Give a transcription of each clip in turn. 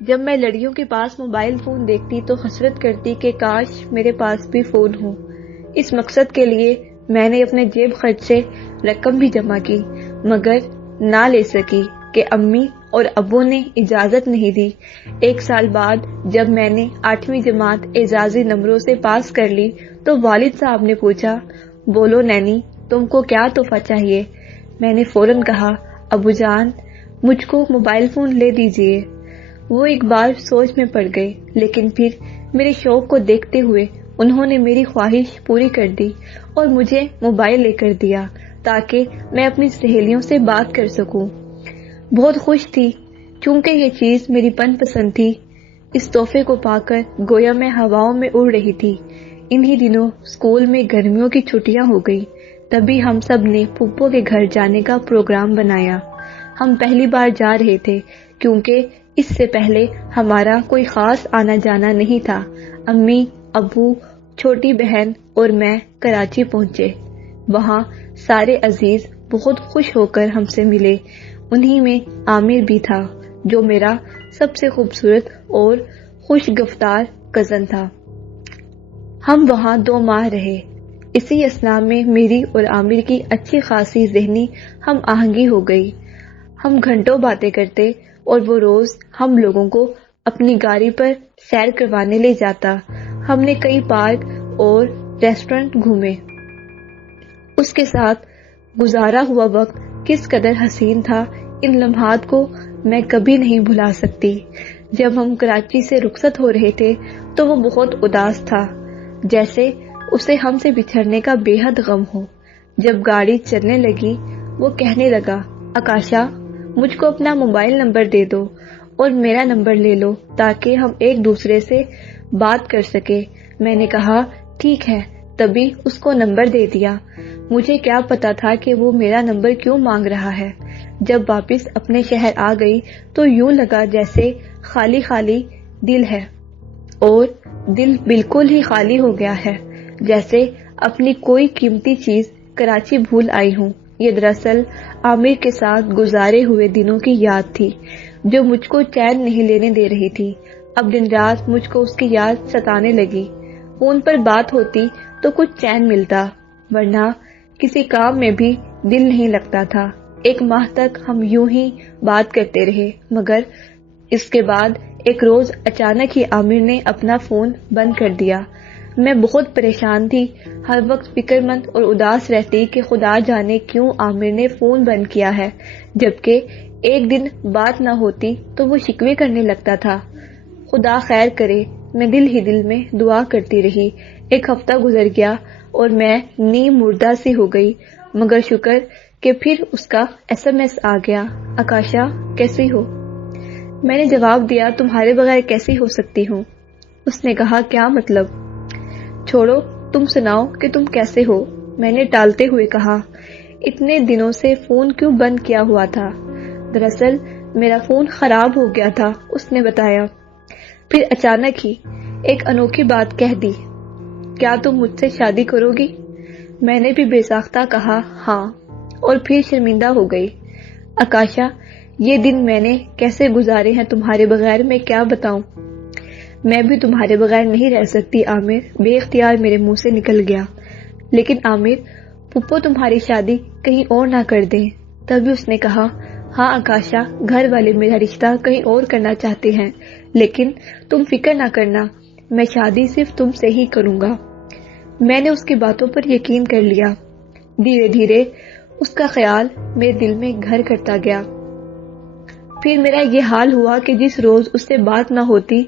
جب میں لڑکیوں کے پاس موبائل فون دیکھتی تو حسرت کرتی کہ کاش میرے پاس بھی فون ہو۔ اس مقصد کے لیے میں نے اپنے جیب خرچ سے رقم بھی جمع کی، مگر نہ لے سکی کہ امی اور ابو نے اجازت نہیں دی۔ 1 سال بعد جب میں نے 8ویں جماعت اعزازی نمبروں سے پاس کر لی تو والد صاحب نے پوچھا، بولو نینی تم کو کیا تحفہ چاہیے؟ میں نے فوراً کہا، ابو جان مجھ کو موبائل فون لے دیجیے۔ وہ ایک بار سوچ میں پڑ گئے، لیکن پھر میرے شوق کو دیکھتے ہوئے انہوں نے میری خواہش پوری کر دی اور مجھے موبائل لے کر دیا تاکہ میں اپنی سہیلیوں سے بات کر سکوں۔ بہت خوش تھی چونکہ یہ چیز میری پسند تھی۔ اس تحفے کو پا کر گویا میں ہواؤں میں اڑ رہی تھی۔ انہی دنوں اسکول میں گرمیوں کی چھٹیاں ہو گئی، تبھی ہم سب نے پھپھو کے گھر جانے کا پروگرام بنایا۔ ہم پہلی بار جا رہے تھے کیونکہ اس سے پہلے ہمارا کوئی خاص آنا جانا نہیں تھا۔ امی، ابو، چھوٹی بہن اور میں کراچی پہنچے۔ وہاں سارے عزیز بہت خوش ہو کر ہم سے ملے۔ انہی میں عامر بھی تھا جو میرا سب سے خوبصورت اور خوش گفتار کزن تھا۔ ہم وہاں 2 ماہ رہے۔ اسی اثناء میں میری اور عامر کی اچھی خاصی ذہنی ہم آہنگی ہو گئی۔ ہم گھنٹوں باتیں کرتے اور وہ روز ہم لوگوں کو اپنی گاڑی پر سیر کروانے لے جاتا۔ ہم نے کئی پارک اور ریسٹورنٹ گھومے۔ اس کے ساتھ گزارا ہوا وقت کس قدر حسین تھا، ان لمحات کو میں کبھی نہیں بھلا سکتی۔ جب ہم کراچی سے رخصت ہو رہے تھے تو وہ بہت اداس تھا، جیسے اسے ہم سے بچھڑنے کا بے حد غم ہو۔ جب گاڑی چلنے لگی وہ کہنے لگا، آکاشا مجھ کو اپنا موبائل نمبر دے دو اور میرا نمبر لے لو تاکہ ہم ایک دوسرے سے بات کر سکے۔ میں نے کہا ٹھیک ہے، تبھی اس کو نمبر دے دیا۔ مجھے کیا پتا تھا کہ وہ میرا نمبر کیوں مانگ رہا ہے۔ جب واپس اپنے شہر آ گئی تو یوں لگا جیسے خالی خالی دل ہے، اور دل بالکل ہی خالی ہو گیا ہے، جیسے اپنی کوئی قیمتی چیز کراچی بھول آئی ہوں۔ یہ دراصل عامر کے ساتھ گزارے ہوئے دنوں کی یاد تھی جو مجھ کو چین نہیں لینے دے رہی تھی۔ اب دن رات مجھ کو اس کی یاد ستانے لگی۔ فون پر بات ہوتی تو کچھ چین ملتا، ورنہ کسی کام میں بھی دل نہیں لگتا تھا۔ 1 ماہ تک ہم یوں ہی بات کرتے رہے، مگر اس کے بعد ایک روز اچانک ہی عامر نے اپنا فون بند کر دیا۔ میں بہت پریشان تھی، ہر وقت فکر مند اور اداس رہتی کہ خدا جانے کیوں عامر نے فون بند کیا ہے، جبکہ ایک دن بات نہ ہوتی تو وہ شکوے کرنے لگتا تھا۔ خدا خیر کرے، میں دل ہی دل میں دعا کرتی رہی۔ 1 ہفتہ گزر گیا اور میں نیم مردہ سی ہو گئی، مگر شکر کہ پھر اس کا SMS آ گیا، آکاشا کیسی ہو؟ میں نے جواب دیا، تمہارے بغیر کیسی ہو سکتی ہوں؟ اس نے کہا، کیا مطلب؟ چھوڑو، تم سناؤ کہ تم کیسے ہو؟ میں نے ٹالتے ہوئے کہا، اتنے دنوں سے فون کیوں بند کیا ہوا تھا؟ دراصل میرا فون خراب ہو گیا تھا، اس نے بتایا۔ پھر اچانک ہی ایک انوکھی بات کہہ دی، کیا تم مجھ سے شادی کرو گی؟ میں نے بھی بے ساختہ کہا ہاں، اور پھر شرمندہ ہو گئی۔ آکاشا یہ دن میں نے کیسے گزارے ہیں تمہارے بغیر میں کیا بتاؤں؟ میں بھی تمہارے بغیر نہیں رہ سکتی عامر، بے اختیار میرے منہ سے نکل گیا۔ لیکن عامر، پھپھو تمہاری شادی کہیں اور نہ کر دیں۔ تبھی اس نے کہا، ہاں آکاشا، گھر والے میرا رشتہ کہیں اور کرنا چاہتے ہیں، لیکن تم فکر نہ کرنا، میں شادی صرف تم سے ہی کروں گا۔ میں نے اس کی باتوں پر یقین کر لیا۔ دھیرے دھیرے اس کا خیال میرے دل میں گھر کرتا گیا۔ پھر میرا یہ حال ہوا کہ جس روز اس سے بات نہ ہوتی،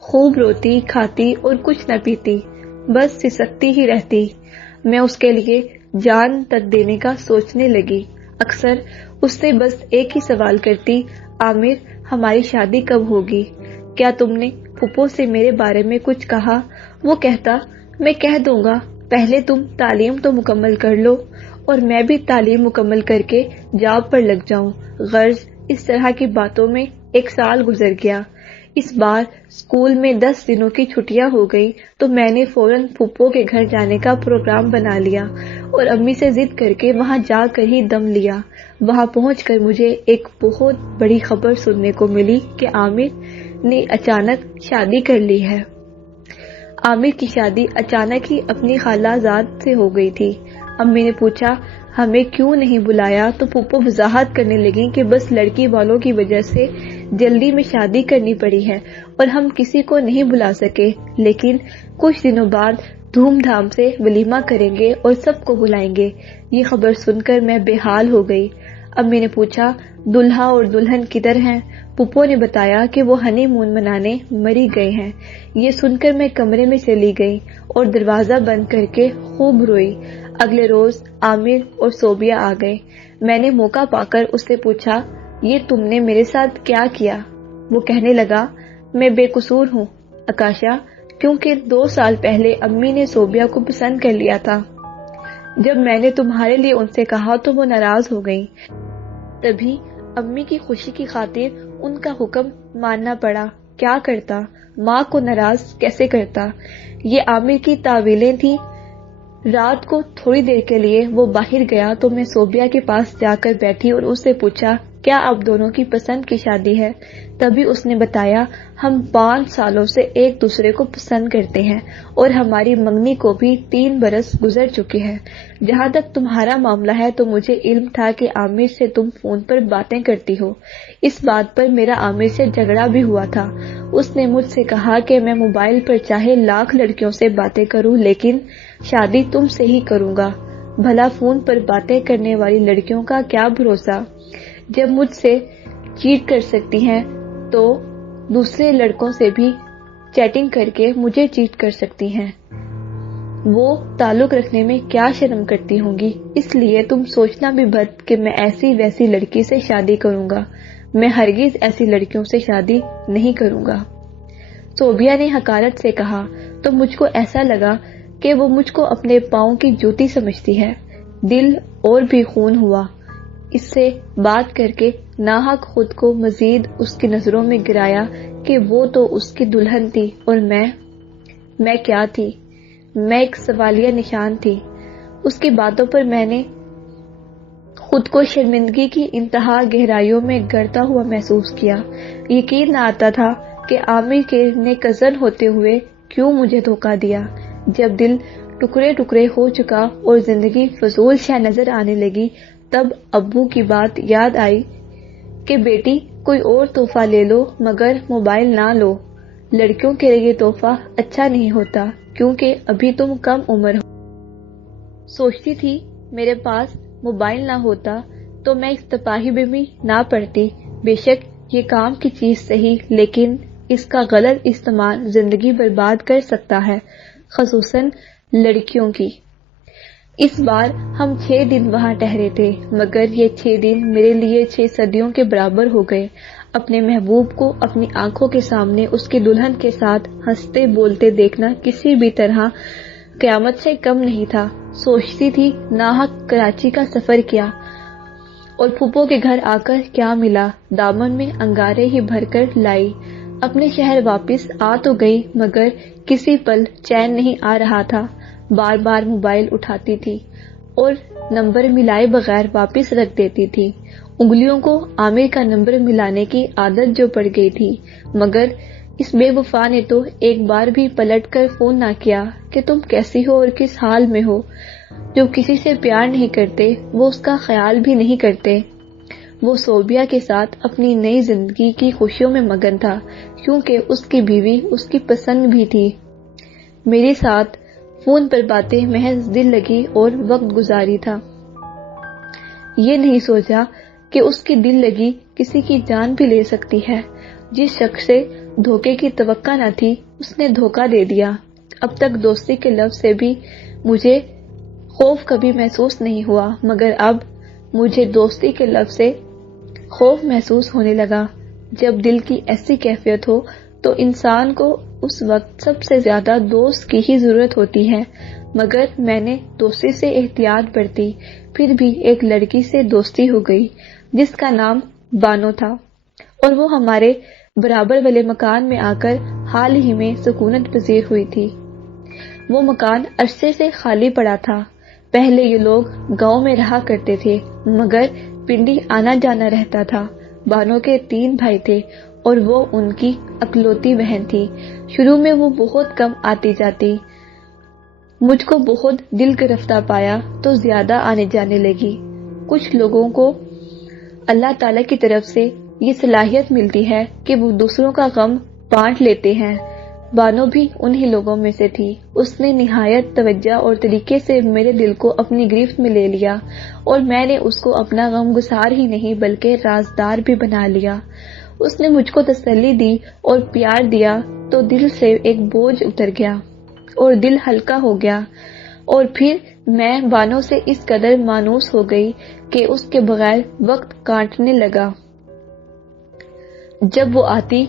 خوب روتی، کھاتی اور کچھ نہ پیتی، بس سسکتی ہی رہتی۔ میں اس کے لیے جان تک دینے کا سوچنے لگی۔ اکثر اس سے بس ایک ہی سوال کرتی، عامر ہماری شادی کب ہوگی؟ کیا تم نے پھپھو سے میرے بارے میں کچھ کہا؟ وہ کہتا، میں کہہ دوں گا، پہلے تم تعلیم تو مکمل کر لو اور میں بھی تعلیم مکمل کر کے جاب پر لگ جاؤں۔ غرض اس طرح کی باتوں میں 1 سال گزر گیا۔ اس بار اسکول میں 10 دنوں کی چھٹیاں ہو گئی تو میں نے فوراً پھپھو کے گھر جانے کا پروگرام بنا لیا اور امی سے ضد کر کے وہاں جا کر ہی دم لیا۔ وہاں پہنچ کر مجھے ایک بہت بڑی خبر سننے کو ملی کہ عامر نے اچانک شادی کر لی ہے۔ عامر کی شادی اچانک ہی اپنی خالہ زاد سے ہو گئی تھی۔ امی نے پوچھا ہمیں کیوں نہیں بلایا تو پھپھو وضاحت کرنے لگی کہ بس لڑکی والوں کی وجہ سے جلدی میں شادی کرنی پڑی ہے اور ہم کسی کو نہیں بلا سکے، لیکن کچھ دنوں بعد دھوم دھام سے ولیمہ کریں گے اور سب کو بلائیں گے۔ یہ خبر سن کر میں بے حال ہو گئی۔ امی نے پوچھا دلہا اور دلہن کدھر ہیں؟ پھپھو نے بتایا کہ وہ ہنی مون منانے مری گئے ہیں۔ یہ سن کر میں کمرے میں چلی گئی اور دروازہ بند کر کے خوب روئی۔ اگلے روز عامر اور صوبیہ آ گئے۔ میں نے موقع پا کر اس سے پوچھا یہ تم نے میرے ساتھ کیا کیا؟ وہ کہنے لگا میں بے قصور ہوں آکاشا، کیونکہ 2 سال پہلے امی نے صوبیہ کو پسند کر لیا تھا۔ جب میں نے تمہارے لیے ان سے کہا تو وہ ناراض ہو گئیں، تبھی امی کی خوشی کی خاطر ان کا حکم ماننا پڑا۔ کیا کرتا، ماں کو ناراض کیسے کرتا؟ یہ عامر کی تعویلیں تھیں۔ رات کو تھوڑی دیر کے لیے وہ باہر گیا تو میں صوبیہ کے پاس جا کر بیٹھی اور اس سے پوچھا کیا آپ دونوں کی پسند کی شادی ہے؟ تبھی اس نے بتایا ہم 5 سالوں سے ایک دوسرے کو پسند کرتے ہیں اور ہماری منگنی کو بھی 3 برس گزر چکے ہیں۔ جہاں تک تمہارا معاملہ ہے تو مجھے علم تھا کہ عامر سے تم فون پر باتیں کرتی ہو۔ اس بات پر میرا عامر سے جھگڑا بھی ہوا تھا۔ اس نے مجھ سے کہا کہ میں موبائل پر چاہے لاکھ لڑکیوں سے باتیں کروں لیکن شادی تم سے ہی کروں گا۔ بھلا فون پر باتیں کرنے والی لڑکیوں کا کیا بھروسہ؟ جب مجھ سے چیٹ کر سکتی ہیں تو دوسرے لڑکوں سے بھی چیٹنگ کر کے مجھے چیٹ کر سکتی ہیں۔ وہ تعلق رکھنے میں کیا شرم کرتی ہوں گی؟ اس لیے تم سوچنا بھی بد کہ میں ایسی ویسی لڑکی سے شادی کروں گا۔ میں ہرگز ایسی لڑکیوں سے شادی نہیں کروں گا۔ صوبیہ نے حقارت سے کہا تو مجھ کو ایسا لگا کہ وہ مجھ کو اپنے پاؤں کی جوتی سمجھتی ہے۔ دل اور بھی خون ہوا اس سے بات کر کے، ناحق خود کو مزید اس کی نظروں میں گرایا کہ وہ تو اس کی دلہن تھی اور میں کیا تھی؟ میں ایک سوالیہ نشان تھی۔ اس کی باتوں پر میں نے خود کو شرمندگی کی انتہا گہرائیوں میں گرتا ہوا محسوس کیا۔ یقین نہ آتا تھا کہ عامر نے کزن ہوتے ہوئے کیوں مجھے دھوکہ دیا۔ جب دل ٹکڑے ٹکڑے ہو چکا اور زندگی فضول شے نظر آنے لگی تب ابو کی بات یاد آئی کہ بیٹی کوئی اور تحفہ لے لو مگر موبائل نہ لو۔ لڑکیوں کے لیے تحفہ اچھا نہیں ہوتا کیونکہ ابھی تم کم عمر ہو۔ سوچتی تھی میرے پاس موبائل نہ ہوتا تو میں اس تباہی میں بھی نہ پڑتی۔ بے شک یہ کام کی چیز صحیح لیکن اس کا غلط استعمال زندگی برباد کر سکتا ہے، خصوصاً لڑکیوں کی۔ اس بار ہم 6 دن وہاں ٹہرے تھے مگر یہ 6 دن میرے لیے 6 صدیوں کے برابر ہو گئے۔ اپنے محبوب کو اپنی آنکھوں کے سامنے اس کی دلہن کے ساتھ ہنستے بولتے دیکھنا کسی بھی طرح قیامت سے کم نہیں تھا۔ سوچتی تھی ناحق کراچی کا سفر کیا اور پھپھو کے گھر آ کر کیا ملا، دامن میں انگارے ہی بھر کر لائی۔ اپنے شہر واپس آ تو گئی مگر کسی پل چین نہیں آ رہا تھا۔ بار بار موبائل اٹھاتی تھی اور نمبر ملائے بغیر واپس رکھ دیتی تھی۔ انگلیوں کو عامر کا نمبر ملانے کی عادت جو پڑ گئی تھی، مگر اس بے وفا نے تو ایک بار بھی پلٹ کر فون نہ کیا کہ تم کیسی ہو اور کس حال میں ہو۔ جو کسی سے پیار نہیں کرتے وہ اس کا خیال بھی نہیں کرتے۔ وہ صوبیہ کے ساتھ اپنی نئی زندگی کی خوشیوں میں مگن تھا کیونکہ اس کی بیوی اس کی پسند بھی تھی۔ میرے ساتھ فون پر باتیں محض دل لگی اور وقت گزاری تھا۔ یہ نہیں سوچا کہ اس کی دل لگی کسی کی جان بھی لے سکتی ہے۔ جس شخص سے دھوکے کی توقع نہ تھی اس نے دھوکہ دے دیا۔ اب تک دوستی کے لفظ سے بھی مجھے خوف کبھی محسوس نہیں ہوا مگر اب مجھے دوستی کے لفظ سے خوف محسوس ہونے لگا۔ جب دل کی ایسی کیفیت ہو تو انسان کو اس وقت سب سے زیادہ دوست کی ہی ضرورت ہوتی ہے، مگر میں نے دوستی سے احتیاط برتی۔ پھر بھی ایک لڑکی سے دوستی ہو گئی جس کا نام بانو تھا اور وہ ہمارے برابر والے مکان میں آ کر حال ہی میں سکونت پذیر ہوئی تھی۔ وہ مکان عرصے سے خالی پڑا تھا۔ پہلے یہ لوگ گاؤں میں رہا کرتے تھے مگر پنڈی آنا جانا رہتا تھا۔ بانو کے 3 بھائی تھے، اور وہ ان کی اکلوتی بہن تھی۔ شروع میں وہ بہت کم آتی جاتی، مجھ کو بہت دل گرفتہ پایا تو زیادہ آنے جانے لگی۔ کچھ لوگوں کو اللہ تعالیٰ کی طرف سے یہ صلاحیت ملتی ہے کہ وہ دوسروں کا غم بانٹ لیتے ہیں۔ بانو بھی انہی لوگوں میں سے تھی۔ اس نے نہایت توجہ اور طریقے سے میرے دل کو اپنی گرفت میں لے لیا، اور میں نے اس کو اپنا غم گسار ہی نہیں بلکہ رازدار بھی بنا لیا۔ اس نے مجھ کو تسلی دی اور پیار دیا تو دل سے ایک بوجھ اتر گیا اور دل ہلکا ہو گیا، اور پھر میں بانو سے اس قدر مانوس ہو گئی کہ اس کے بغیر وقت کاٹنے لگا۔ جب وہ آتی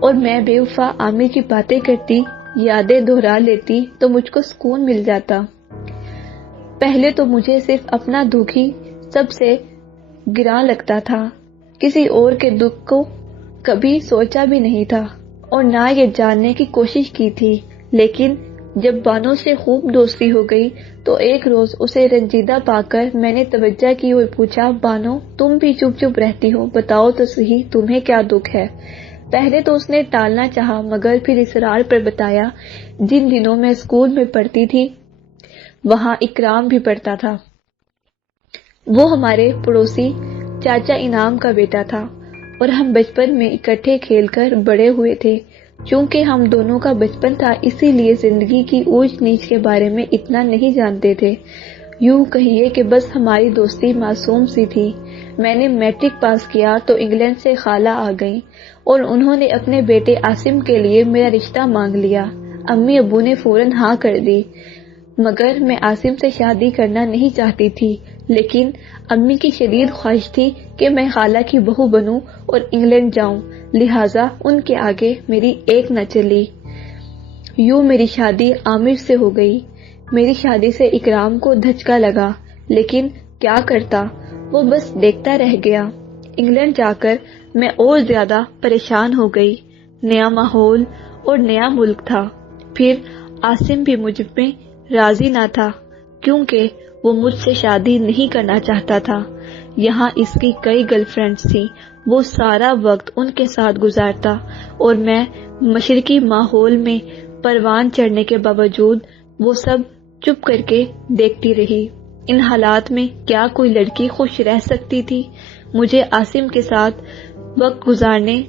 اور میں بے وفا عامر کی باتیں کرتی، یادیں دہرا لیتی تو مجھ کو سکون مل جاتا۔ پہلے تو مجھے صرف اپنا دکھ ہی سب سے گراں لگتا تھا، کسی اور کے دکھ کو کبھی سوچا بھی نہیں تھا اور نہ یہ جاننے کی کوشش کی تھی۔ لیکن جب بانو سے خوب دوستی ہو گئی تو ایک روز اسے رنجیدہ پا کر میں نے توجہ کی اور پوچھا، بانو تم بھی چپ چپ رہتی ہو، بتاؤ تو صحیح تمہیں کیا دکھ ہے؟ پہلے تو اس نے ٹالنا چاہا مگر پھر اصرار پر بتایا، جن دنوں میں اسکول میں پڑھتی تھی وہاں اکرام بھی پڑھتا تھا۔ وہ ہمارے پڑوسی چاچا انعام کا بیٹا تھا اور ہم بچپن میں اکٹھے کھیل کر بڑے ہوئے تھے۔ چونکہ ہم دونوں کا بچپن تھا اسی لیے زندگی کی اونچ نیچ کے بارے میں اتنا نہیں جانتے تھے۔ یوں کہیے کہ بس ہماری دوستی معصوم سی تھی۔ میں نے میٹرک پاس کیا تو انگلینڈ سے خالہ آ گئیں اور انہوں نے اپنے بیٹے عاصم کے لیے میرا رشتہ مانگ لیا۔ امی ابو نے فوراً ہاں کر دی، مگر میں عاصم سے شادی کرنا نہیں چاہتی تھی، لیکن امی کی شدید خواہش تھی کہ میں خالہ کی بہو بنوں اور انگلینڈ جاؤں، لہٰذا ان کے آگے میری ایک نہ چلی۔ یوں میری شادی عامر سے ہو گئی۔ میری شادی سے اکرام کو دھچکا لگا، لیکن کیا کرتا، وہ بس دیکھتا رہ گیا۔ انگلینڈ جا کر میں اور زیادہ پریشان ہو گئی۔ نیا ماحول اور نیا ملک تھا۔ پھر عاصم بھی مجھ میں راضی نہ تھا کیونکہ وہ مجھ سے شادی نہیں کرنا چاہتا تھا۔ یہاں اس کی کئی گرل فرینڈز تھیں، وہ سارا وقت ان کے ساتھ گزارتا اور میں مشرقی ماحول میں پروان چڑھنے کے باوجود وہ سب چپ کر کے دیکھتی رہی۔ ان حالات میں کیا کوئی لڑکی خوش رہ سکتی تھی؟ مجھے عاصم کے ساتھ وقت گزارنے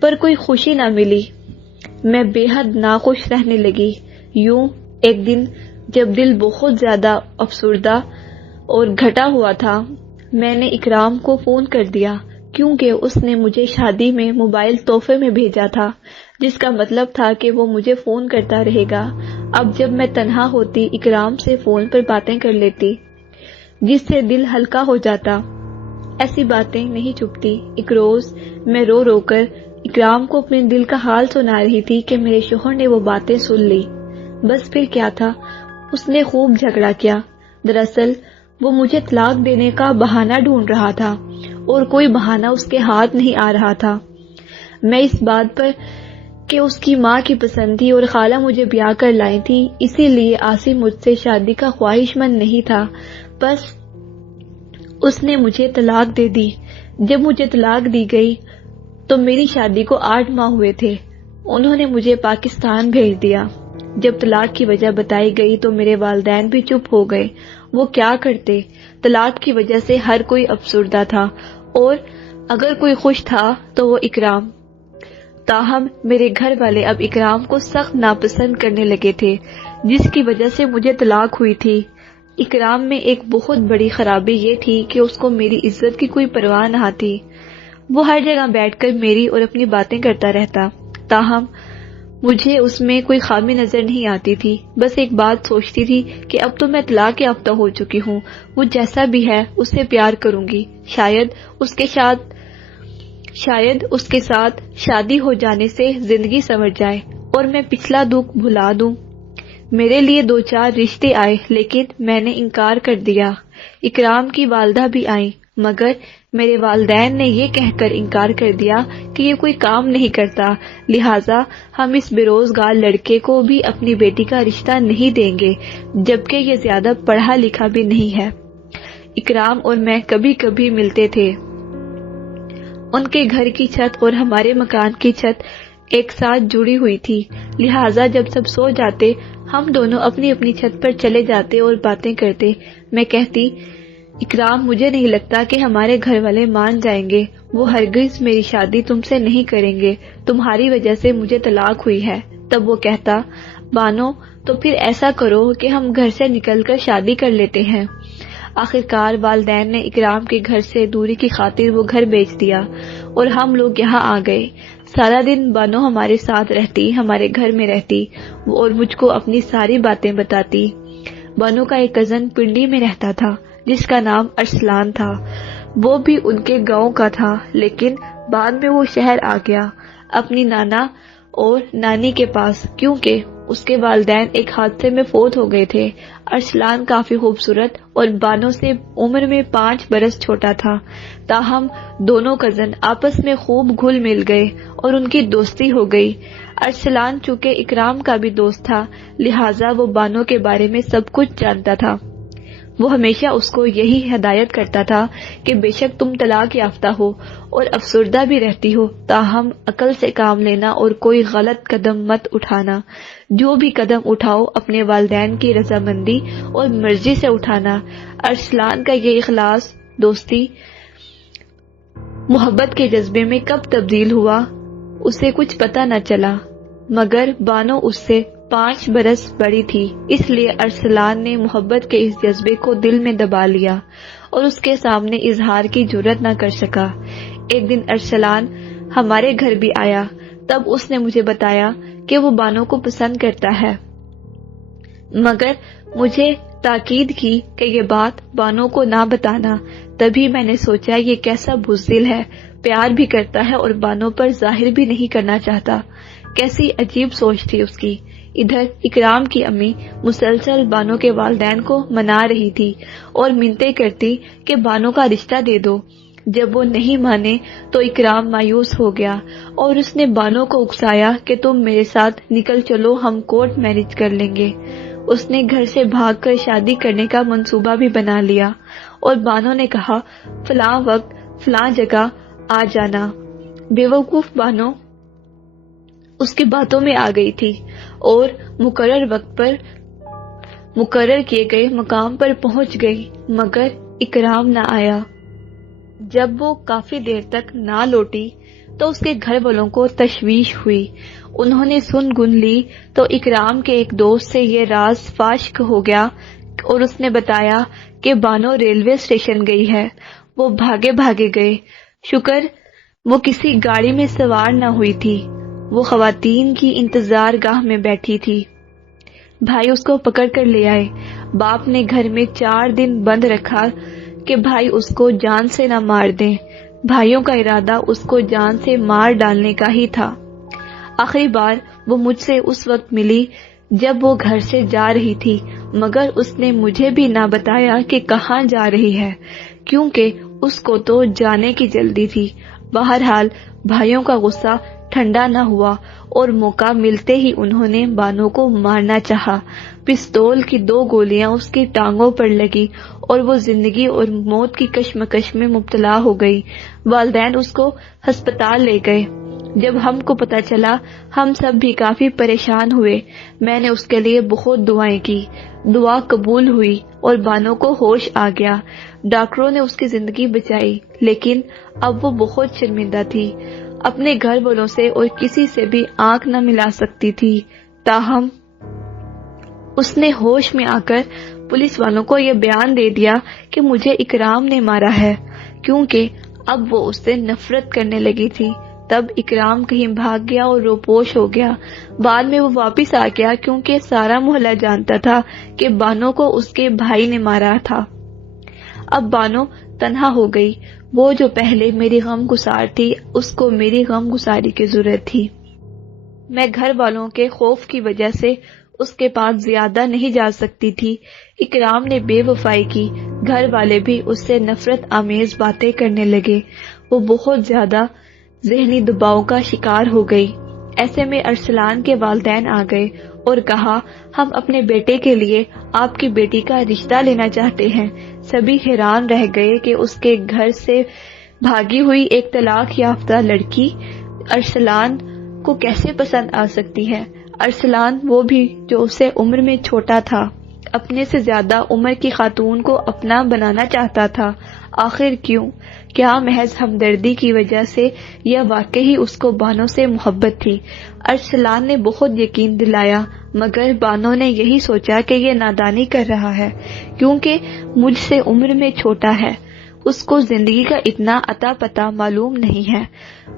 پر کوئی خوشی نہ ملی۔ میں بے حد ناخوش رہنے لگی۔ یوں ایک دن جب دل بہت زیادہ افسردہ اور گھٹا ہوا تھا، میں نے اکرام کو فون کر دیا کیونکہ اس نے مجھے شادی میں موبائل تحفے میں بھیجا تھا، جس کا مطلب تھا کہ وہ مجھے فون کرتا رہے گا۔ اب جب میں تنہا ہوتی اکرام سے فون پر باتیں کر لیتی، جس سے دل ہلکا ہو جاتا۔ ایسی باتیں نہیں چھپتی۔ ایک روز میں رو رو کر اکرام کو اپنے دل کا حال سنا رہی تھی کہ میرے شوہر نے وہ باتیں سن لی۔ بس پھر کیا تھا، اس نے خوب جھگڑا کیا۔ دراصل وہ مجھے طلاق دینے کا بہانہ ڈھونڈ رہا تھا اور کوئی بہانہ اس کے ہاتھ نہیں آ رہا تھا۔ میں اس بات پر کہ اس کی ماں کی پسند تھی اور خالہ مجھے بیاہ کر لائی تھی، اسی لیے عاصم مجھ سے شادی کا خواہش مند نہیں تھا، بس اس نے مجھے طلاق دے دی۔ جب مجھے طلاق دی گئی تو میری شادی کو 8 ماہ ہوئے تھے۔ انہوں نے مجھے پاکستان بھیج دیا۔ جب طلاق کی وجہ بتائی گئی تو میرے والدین بھی چپ ہو گئے۔ وہ کیا کرتے؟ طلاق کی وجہ سے ہر کوئی افسردہ تھا اور اگر کوئی خوش تھا تو وہ اکرام۔ تاہم میرے گھر والے اب اکرام کو سخت ناپسند کرنے لگے تھے، جس کی وجہ سے مجھے طلاق ہوئی تھی۔ اکرام میں ایک بہت بڑی خرابی یہ تھی کہ اس کو میری عزت کی کوئی پرواہ نہ تھی۔ وہ ہر جگہ بیٹھ کر میری اور اپنی باتیں کرتا رہتا، تاہم مجھے اس میں کوئی خامی نظر نہیں آتی تھی۔ بس ایک بات سوچتی تھی کہ اب تو میں طلاق یافتہ ہو چکی ہوں، وہ جیسا بھی ہے اس سے پیار کروں گی، شاید اس کے ساتھ شادی ہو جانے سے زندگی سنور جائے اور میں پچھلا دکھ بھلا دوں۔ میرے لیے 2-4 رشتے آئے لیکن میں نے انکار کر دیا۔ اکرام کی والدہ بھی آئیں مگر میرے والدین نے یہ کہہ کر انکار کر دیا کہ یہ کوئی کام نہیں کرتا، لہٰذا ہم اس بے روزگار لڑکے کو بھی اپنی بیٹی کا رشتہ نہیں دیں گے، جبکہ یہ زیادہ پڑھا لکھا بھی نہیں ہے۔ اکرام اور میں کبھی کبھی ملتے تھے ان کے گھر کی چھت اور ہمارے مکان کی چھت ایک ساتھ جڑی ہوئی تھی، لہٰذا جب سب سو جاتے ہم دونوں اپنی اپنی چھت پر چلے جاتے اور باتیں کرتے۔ میں کہتی، اکرام مجھے نہیں لگتا کہ ہمارے گھر والے مان جائیں گے، وہ ہرگز میری شادی تم سے نہیں کریں گے، تمہاری وجہ سے مجھے طلاق ہوئی ہے۔ تب وہ کہتا، بانو تو پھر ایسا کرو کہ ہم گھر سے نکل کر شادی کر لیتے ہیں۔ آخرکار والدین نے اکرام کے گھر سے دوری کی خاطر وہ گھر بیچ دیا اور ہم لوگ یہاں آ گئے۔ سارا دن بانو ہمارے ساتھ رہتی، ہمارے گھر میں رہتی اور مجھ کو اپنی ساری باتیں بتاتی۔ بانو کا ایک کزن پنڈی میں رہتا تھا جس کا نام ارسلان تھا، وہ بھی ان کے گاؤں کا تھا، لیکن بعد میں وہ شہر آ گیا اپنی نانا اور نانی کے پاس، کیونکہ اس کے والدین ایک حادثے میں فوت ہو گئے تھے۔ ارسلان کافی خوبصورت اور بانو سے عمر میں 5 برس چھوٹا تھا، تاہم دونوں کزن آپس میں خوب گھل مل گئے اور ان کی دوستی ہو گئی۔ ارسلان چونکہ اکرام کا بھی دوست تھا، لہٰذا وہ بانو کے بارے میں سب کچھ جانتا تھا۔ وہ ہمیشہ اس کو یہی ہدایت کرتا تھا کہ بے شک تم طلاق یافتہ ہو اور افسردہ بھی رہتی ہو، تاہم عقل سے کام لینا اور کوئی غلط قدم مت اٹھانا۔ جو بھی قدم اٹھاؤ اپنے والدین کی رضامندی اور مرضی سے اٹھانا۔ ارسلان کا یہ اخلاص، دوستی، محبت کے جذبے میں کب تبدیل ہوا اسے کچھ پتہ نہ چلا، مگر بانو اس سے 5 برس بڑی تھی، اس لیے ارسلان نے محبت کے اس جذبے کو دل میں دبا لیا اور اس کے سامنے اظہار کی جرات نہ کر سکا۔ ایک دن ارسلان ہمارے گھر بھی آیا، تب اس نے مجھے بتایا کہ وہ بانو کو پسند کرتا ہے، مگر مجھے تاکید کی کہ یہ بات بانو کو نہ بتانا۔ تبھی میں نے سوچا یہ کیسا بزدل ہے، پیار بھی کرتا ہے اور بانو پر ظاہر بھی نہیں کرنا چاہتا۔ کیسی عجیب سوچ تھی اس کی۔ ادھر اکرام کی امی مسلسل بانو کے والدین کو منا رہی تھی اور منتیں کرتی کہ بانو کا رشتہ دے دو۔ جب وہ نہیں مانے تو اکرام مایوس ہو گیا اور اس نے بانو کو اکسایا کہ تم میرے ساتھ نکل چلو، ہم کورٹ میرج کر لیں گے۔ اس نے گھر سے بھاگ کر شادی کرنے کا منصوبہ بھی بنا لیا اور بانو نے کہا فلاں وقت فلاں جگہ آ جانا۔ بیوقوف بانو اس کی باتوں میں آ گئی تھی اور مقرر وقت پر مقرر کیے گئے مقام پر پہنچ گئی، مگر اکرام نہ آیا۔ جب وہ کافی دیر تک نہ لوٹی تو اس کے گھر والوں کو تشویش ہوئی۔ انہوں نے سن گن لی تو اکرام کے ایک دوست سے یہ راز فاش ہو گیا اور اس نے بتایا کہ بانو ریلوے اسٹیشن گئی ہے۔ وہ بھاگے بھاگے گئے، شکر وہ کسی گاڑی میں سوار نہ ہوئی تھی، وہ خواتین کی انتظار گاہ میں بیٹھی تھی۔ بھائی اس کو پکڑ کر لے آئے۔ باپ نے گھر میں 4 دن بند رکھا کہ بھائی اس کو جان سے نہ مار دیں۔ بھائیوں کا ارادہ اس کو جان سے مار ڈالنے کا ہی تھا۔ آخری بار وہ مجھ سے اس وقت ملی جب وہ گھر سے جا رہی تھی، مگر اس نے مجھے بھی نہ بتایا کہ کہاں جا رہی ہے، کیونکہ اس کو تو جانے کی جلدی تھی۔ بہرحال بھائیوں کا غصہ ٹھنڈا نہ ہوا اور موقع ملتے ہی انہوں نے بانو کو مارنا چاہا۔ پستول کی 2 گولیاں اس کی ٹانگوں پر لگی اور وہ زندگی اور موت کی کشمکش میں مبتلا ہو گئی۔ والدین اس کو ہسپتال لے گئے۔ جب ہم کو پتہ چلا ہم سب بھی کافی پریشان ہوئے۔ میں نے اس کے لیے بہت دعائیں کی، دعا قبول ہوئی اور بانو کو ہوش آ گیا۔ ڈاکٹروں نے اس کی زندگی بچائی، لیکن اب وہ بہت شرمندہ تھی، اپنے گھر والوں سے اور کسی سے بھی آنکھ نہ ملا سکتی تھی۔ تاہم اس نے ہوش میں آ کر پولیس والوں کو یہ بیان دے دیا کہ مجھے اکرام نے مارا ہے، کیونکہ اب وہ اس سے نفرت کرنے لگی تھی۔ تب اکرام کہیں بھاگ گیا اور روپوش ہو گیا۔ بعد میں وہ واپس آ گیا کیونکہ سارا محلہ جانتا تھا کہ بانو کو اس کے بھائی نے مارا تھا۔ اب بانو تنہا ہو گئی۔ وہ جو پہلے میری غم گسار تھی، اس کو میری غم گساری کی ضرورت تھی۔ میں گھر والوں کے خوف کی وجہ سے اس کے پاس زیادہ نہیں جا سکتی تھی۔ اکرام نے بے وفائی کی، گھر والے بھی اس سے نفرت آمیز باتیں کرنے لگے۔ وہ بہت زیادہ ذہنی دباؤ کا شکار ہو گئی۔ ایسے میں ارسلان کے والدین آ گئے اور کہا ہم اپنے بیٹے کے لیے آپ کی بیٹی کا رشتہ لینا چاہتے ہیں۔ سبھی حیران رہ گئے کہ اس کے گھر سے بھاگی ہوئی ایک طلاق یافتہ لڑکی ارسلان کو کیسے پسند آ سکتی ہے؟ ارسلان وہ بھی جو اسے عمر میں چھوٹا تھا، اپنے سے زیادہ عمر کی خاتون کو اپنا بنانا چاہتا تھا۔ آخر کیوں؟ کیا محض ہمدردی کی وجہ سے یا واقعی اس کو بانو سے محبت تھی؟ ارسلان نے بہت یقین دلایا، مگر بانو نے یہی سوچا کہ یہ نادانی کر رہا ہے کیونکہ مجھ سے عمر میں چھوٹا ہے، اس کو زندگی کا اتنا عطا پتہ معلوم نہیں ہے۔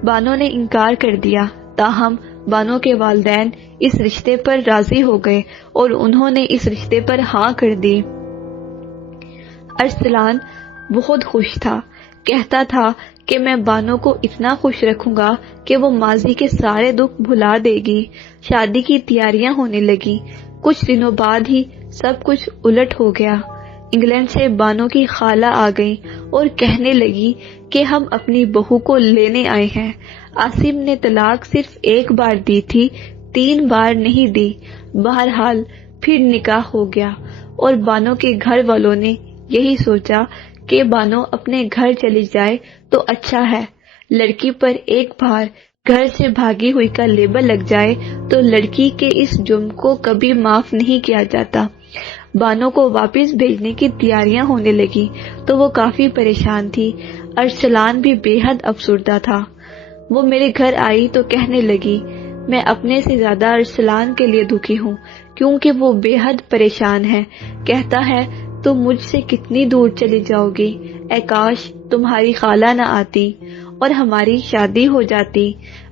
بانو نے انکار کر دیا، تاہم بانو کے والدین اس رشتے پر راضی ہو گئے اور انہوں نے اس رشتے پر ہاں کر دی۔ ارسلان بہت خوش تھا، کہتا تھا کہ میں بانو کو اتنا خوش رکھوں گا کہ وہ ماضی کے سارے دکھ بھلا دے گی۔ شادی کی تیاریاں ہونے لگی، کچھ دنوں بعد ہی سب کچھ الٹ ہو گیا۔ انگلینڈ سے بانو کی خالہ آ گئی اور کہنے لگی کہ ہم اپنی بہو کو لینے آئے ہیں۔ عاصم نے طلاق صرف ایک بار دی تھی، 3 بار نہیں دی۔ بہرحال پھر نکاح ہو گیا اور بانو کے گھر والوں نے یہی سوچا کہ بانو اپنے گھر چلی جائے تو اچھا ہے۔ لڑکی پر ایک بار گھر سے بھاگی ہوئی کا لیبل لگ جائے تو لڑکی کے اس جرم کو کبھی معاف نہیں کیا جاتا۔ بانو کو واپس بھیجنے کی تیاریاں ہونے لگی تو وہ کافی پریشان تھی۔ ارسلان بھی بے حد افسردہ تھا۔ وہ میرے گھر آئی تو کہنے لگی، میں اپنے سے زیادہ ارسلان کے لیے دکھی ہوں کیونکہ وہ بے حد پریشان ہے۔ کہتا ہے تم مجھ سے کتنی دور چلی جاؤ گی، اے کاش تمہاری خالہ نہ آتی اور ہماری شادی ہو جاتی۔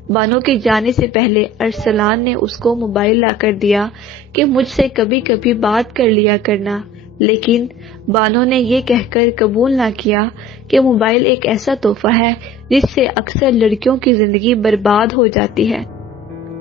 بانو کے جانے سے پہلے ارسلان نے اس کو موبائل لا کر دیا کہ مجھ سے کبھی کبھی بات کر لیا کرنا، لیکن بانو نے یہ کہہ کر قبول نہ کیا کہ موبائل ایک ایسا تحفہ ہے جس سے اکثر لڑکیوں کی زندگی برباد ہو جاتی ہے۔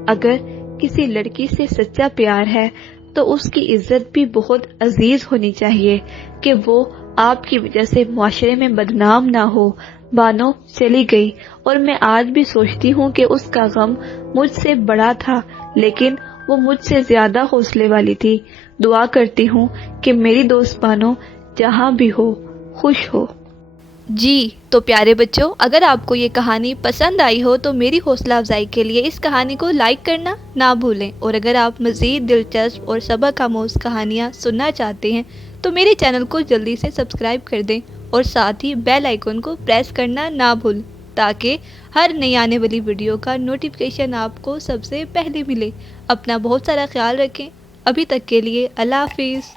اگر کسی لڑکی سے سچا پیار ہے تو اس کی عزت بھی بہت عزیز ہونی چاہیے کہ وہ آپ کی وجہ سے معاشرے میں بدنام نہ ہو۔ بانو چلی گئی اور میں آج بھی سوچتی ہوں کہ اس کا غم مجھ سے بڑا تھا، لیکن وہ مجھ سے زیادہ حوصلے والی تھی۔ دعا کرتی ہوں کہ میری دوست بانو جہاں بھی ہو خوش ہو۔ جی تو پیارے بچوں، اگر آپ کو یہ کہانی پسند آئی ہو تو میری حوصلہ افزائی کے لیے اس کہانی کو لائک کرنا نہ بھولیں، اور اگر آپ مزید دلچسپ اور سبق آموز کہانیاں سننا چاہتے ہیں تو میرے چینل کو جلدی سے سبسکرائب کر دیں اور ساتھ ہی بیل آئیکن کو پریس کرنا نہ بھولیں تاکہ ہر نئی آنے والی ویڈیو کا نوٹیفیکیشن آپ کو سب سے پہلے ملے۔ اپنا بہت سارا خیال رکھیں۔ ابھی تک کے لیے اللہ حافظ۔